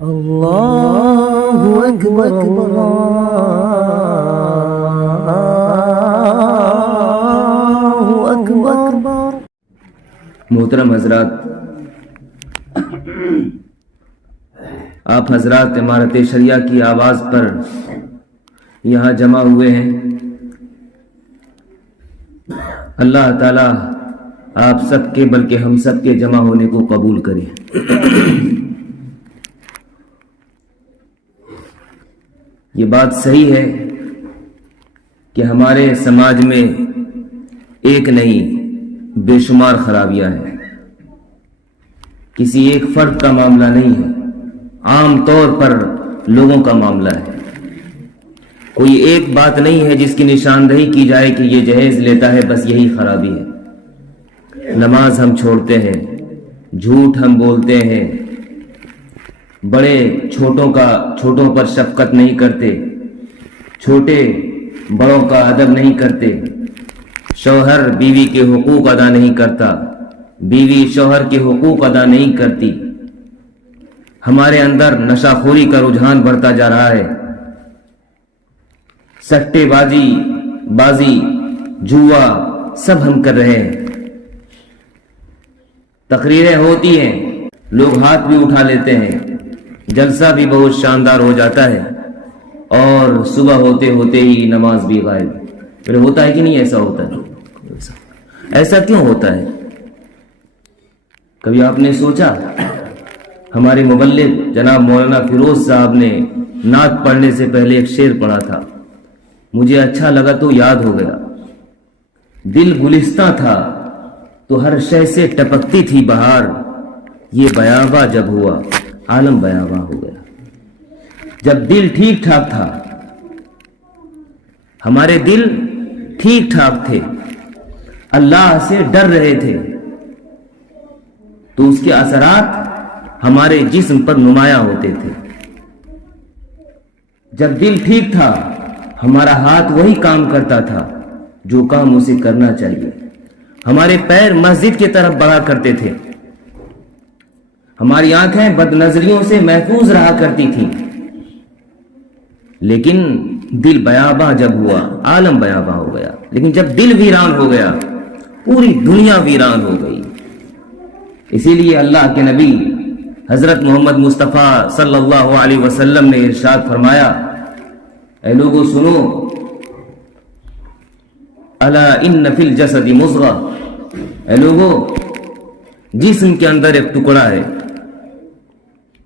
اللہ اکبر اللہ اکبر۔ محترم حضرات، آپ حضرات امارت شریعہ کی آواز پر یہاں جمع ہوئے ہیں۔ اللہ تعالی آپ سب کے بلکہ ہم سب کے جمع ہونے کو قبول کرے۔ یہ بات صحیح ہے کہ ہمارے سماج میں ایک نہیں بے شمار خرابیاں ہیں۔ کسی ایک فرد کا معاملہ نہیں ہے، عام طور پر لوگوں کا معاملہ ہے۔ کوئی ایک بات نہیں ہے جس کی نشاندہی کی جائے کہ یہ جہیز لیتا ہے، بس یہی خرابی ہے۔ نماز ہم چھوڑتے ہیں، جھوٹ ہم بولتے ہیں، بڑے چھوٹوں پر شفقت نہیں کرتے، چھوٹے بڑوں کا ادب نہیں کرتے، شوہر بیوی کے حقوق ادا نہیں کرتا، بیوی شوہر کے حقوق ادا نہیں کرتی۔ ہمارے اندر نشہ خوری کا رجحان بڑھتا جا رہا ہے۔ سٹے بازی جوا سب ہم کر رہے ہیں۔ تقریریں ہوتی ہیں، لوگ ہاتھ بھی اٹھا لیتے ہیں، جلسہ بھی بہت شاندار ہو جاتا ہے، اور صبح ہوتے ہوتے ہی نماز بھی غائب۔ پھر ہوتا ہے کہ نہیں ایسا ہوتا ہے؟ ایسا کیوں ہوتا ہے؟ کبھی آپ نے سوچا؟ ہمارے مبلغ جناب مولانا فیروز صاحب نے نعت پڑھنے سے پہلے ایک شعر پڑھا تھا، مجھے اچھا لگا تو یاد ہو گیا۔ دل گلستہ تھا تو ہر شے سے ٹپکتی تھی بہار، یہ بیاباں جب ہوا عالم بیاباں ہو گیا۔ جب دل ٹھیک ٹھاک تھا، ہمارے دل ٹھیک ٹھاک تھے، اللہ سے ڈر رہے تھے، تو اس کے اثرات ہمارے جسم پر نمایاں ہوتے تھے۔ جب دل ٹھیک تھا، ہمارا ہاتھ وہی کام کرتا تھا جو کام اسے کرنا چاہیے، ہمارے پیر مسجد کی طرف بڑھا کرتے تھے، ہماری آنکھیں بد نظریوں سے محفوظ رہا کرتی تھیں۔ لیکن دل بیاباں جب ہوا عالم بیاباں ہو گیا۔ لیکن جب دل ویران ہو گیا، پوری دنیا ویران ہو گئی۔ اسی لیے اللہ کے نبی حضرت محمد مصطفیٰ صلی اللہ علیہ وسلم نے ارشاد فرمایا، اے لوگوں سنو، الا ان فی الجسد مضغہ، اے لوگوں جسم کے اندر ایک ٹکڑا ہے،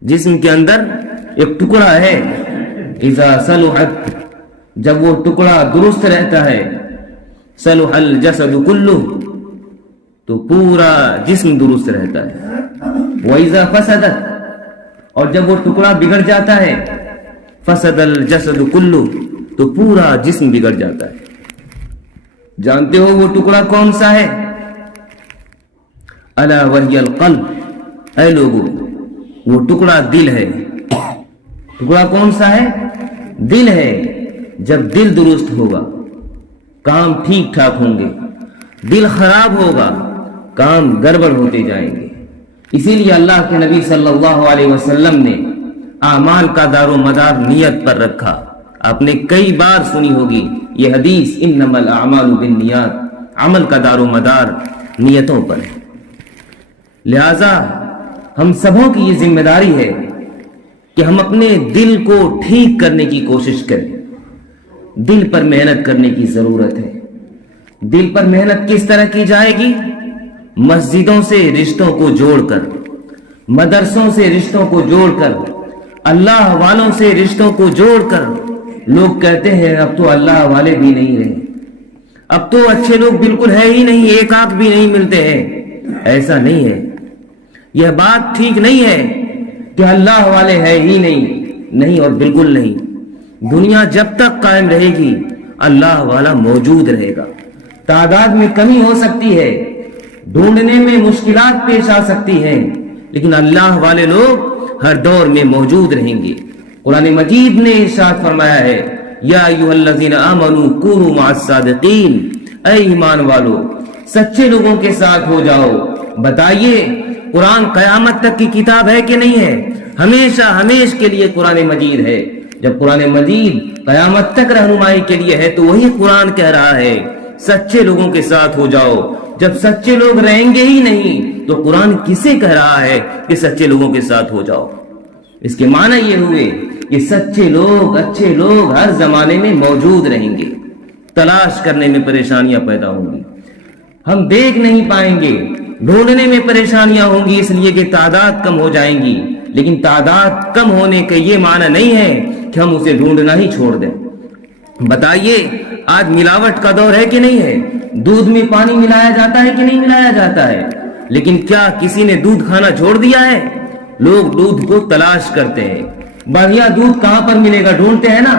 جسم کے اندر ایک ٹکڑا ہے، اذا صلحت، جب وہ ٹکڑا درست رہتا ہے، صلح الجسد کلہ، تو پورا جسم درست رہتا ہے، وَإِذَا فَسَدَتْ، اور جب وہ ٹکڑا بگڑ جاتا ہے، فسد الجسد کلہ، تو پورا جسم بگڑ جاتا ہے۔ جانتے ہو وہ ٹکڑا کون سا ہے؟ الا وہی القلب، اے لوگوں وہ ٹکڑا دل ہے۔ ٹکڑا کون سا ہے؟ دل ہے۔ جب دل درست ہوگا، کام ٹھیک ٹھاک ہوں گے، دل خراب ہوگا، کام گڑبڑ ہوتے جائیں گے۔ اسی لیے اللہ کے نبی صلی اللہ علیہ وسلم نے اعمال کا دار و مدار نیت پر رکھا۔ آپ نے کئی بار سنی ہوگی یہ حدیث، انما الاعمال بالنیات، عمل کا دار و مدار نیتوں پر ہے۔ لہذا ہم سبوں کی یہ ذمہ داری ہے کہ ہم اپنے دل کو ٹھیک کرنے کی کوشش کریں۔ دل پر محنت کرنے کی ضرورت ہے۔ دل پر محنت کس طرح کی جائے گی؟ مسجدوں سے رشتوں کو جوڑ کر، مدرسوں سے رشتوں کو جوڑ کر، اللہ والوں سے رشتوں کو جوڑ کر۔ لوگ کہتے ہیں اب تو اللہ والے بھی نہیں رہے، اب تو اچھے لوگ بالکل ہے ہی نہیں، ایک آنکھ بھی نہیں ملتے ہیں۔ ایسا نہیں ہے، یہ بات ٹھیک نہیں ہے کہ اللہ والے ہے ہی نہیں اور بالکل نہیں۔ دنیا جب تک قائم رہے گی، اللہ والا موجود رہے گا۔ تعداد میں کمی ہو سکتی ہے، ڈھونڈنے میں مشکلات پیش آ سکتی ہیں، لیکن اللہ والے لوگ ہر دور میں موجود رہیں گے۔ قرآن مجید نے ارشاد فرمایا ہے، یا ایھا الذین آمنوا کونوا مع الصادقین، اے ایمان والو سچے لوگوں کے ساتھ ہو جاؤ۔ بتائیے قرآن قیامت تک کی کتاب ہے کہ نہیں ہے؟ ہمیشہ ہمیش کے لیے قرآن مجید ہے. جب قرآن مجید قیامت تک رہنمائی کے لیے ہے تو وہی قرآن کہہ رہا ہے سچے لوگوں کے ساتھ ہو جاؤ. جب سچے لوگ رہیں گے ہی نہیں تو قرآن کسے کہہ رہا ہے کہ سچے لوگوں کے ساتھ ہو جاؤ؟ اس کے معنی یہ ہوئے کہ سچے لوگ اچھے لوگ ہر زمانے میں موجود رہیں گے. تلاش کرنے میں پریشانیاں پیدا ہوں گی, ہم دیکھ نہیں پائیں گے, ڈھونڈنے میں پریشانیاں ہوں گی اس لیے کہ تعداد کم ہو جائیں گی. لیکن تعداد کم ہونے کا یہ معنی نہیں ہے کہ ہم اسے ڈھونڈنا ہی چھوڑ دیں. بتائیے آج ملاوٹ کا دور ہے کہ نہیں ہے؟ دودھ میں پانی ملایا جاتا ہے کہ نہیں ملایا جاتا ہے؟ لیکن کیا کسی نے دودھ کھانا چھوڑ دیا ہے؟ لوگ دودھ کو تلاش کرتے ہیں. بڑھیا دودھ کہاں پر ملے گا ڈھونڈتے ہیں نا.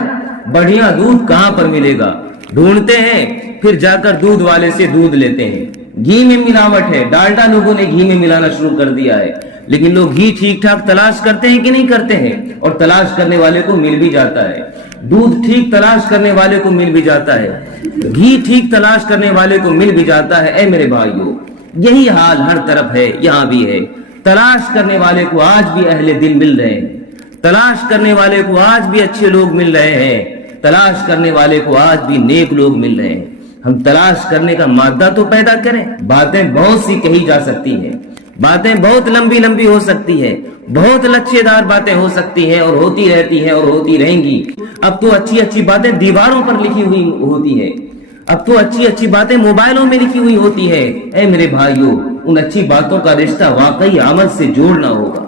بڑھیا دودھ کہاں پر ملے گا ڈھونڈتے ہیں, پھر جا کر دودھ والے سے دودھ لیتے ہیں. گھی میں ملاوٹ ہے, ڈالڈا لوگوں نے گھی میں ملانا شروع کر دیا ہے. لیکن لوگ گھی ٹھیک ٹھاک تلاش کرتے ہیں کہ نہیں کرتے ہیں؟ اور تلاش کرنے والے کو مل بھی جاتا ہے. دودھ ٹھیک تلاش کرنے والے کو مل بھی جاتا ہے, گھی ٹھیک تلاش کرنے والے کو مل بھی جاتا ہے. اے میرے بھائیو, یہی حال ہر طرف ہے, یہاں بھی ہے. تلاش کرنے والے کو آج بھی اہل دل مل رہے ہیں, تلاش کرنے والے کو آج بھی اچھے لوگ مل رہے ہیں, تلاش کرنے والے کو آج بھی نیک لوگ مل رہے ہیں. ہم تلاش کرنے کا مادہ تو پیدا کریں. باتیں بہت سی کہی جا سکتی ہیں, باتیں بہت لمبی لمبی ہو سکتی ہے, بہت لچھے دار باتیں ہو سکتی ہیں اور ہوتی رہتی ہیں اور ہوتی رہیں گی. اب تو اچھی اچھی باتیں دیواروں پر لکھی ہوئی ہوتی ہے, اب تو اچھی اچھی باتیں موبائلوں میں لکھی ہوئی ہوتی ہے. اے میرے بھائیو, ان اچھی باتوں کا رشتہ واقعی عمل سے جوڑنا ہوگا.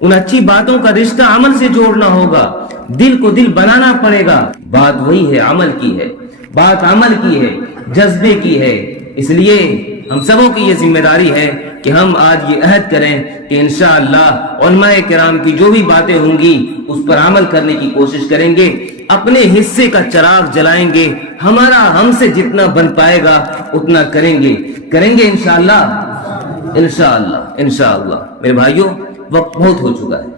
ان اچھی باتوں کا رشتہ عمل سے جوڑنا ہوگا, دل کو دل بنانا پڑے گا. بات وہی ہے, عمل کی ہے, بات عمل کی ہے, جذبے کی ہے. اس لیے ہم سبوں کی یہ ذمہ داری ہے کہ ہم آج یہ عہد کریں کہ انشاءاللہ علماء کرام کی جو بھی باتیں ہوں گی اس پر عمل کرنے کی کوشش کریں گے, اپنے حصے کا چراغ جلائیں گے. ہمارا ہم سے جتنا بن پائے گا اتنا کریں گے انشاءاللہ. انشاءاللہ انشاءاللہ. میرے بھائیوں, وقت بہت ہو چکا ہے.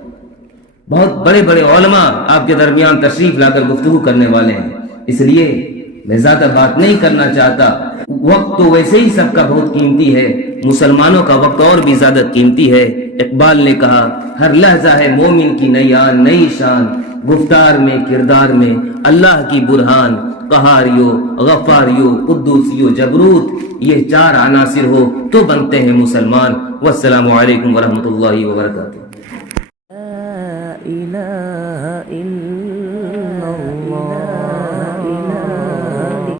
بہت بڑے بڑے علماء آپ کے درمیان تشریف لا کر گفتگو کرنے والے ہیں, اس لیے میں زیادہ بات نہیں کرنا چاہتا. وقت تو ویسے ہی سب کا بہت قیمتی ہے, مسلمانوں کا وقت اور بھی زیادہ قیمتی ہے. اقبال نے کہا ہر لحظہ ہے مومن کی نئی آن نئی شان, گفتار میں کردار میں اللہ کی برہان. قہاریو غفاریو قدوسیو جبروت, یہ چار عناصر ہو تو بنتے ہیں مسلمان. والسلام علیکم ورحمۃ اللہ وبرکاتہ. لا إله إلا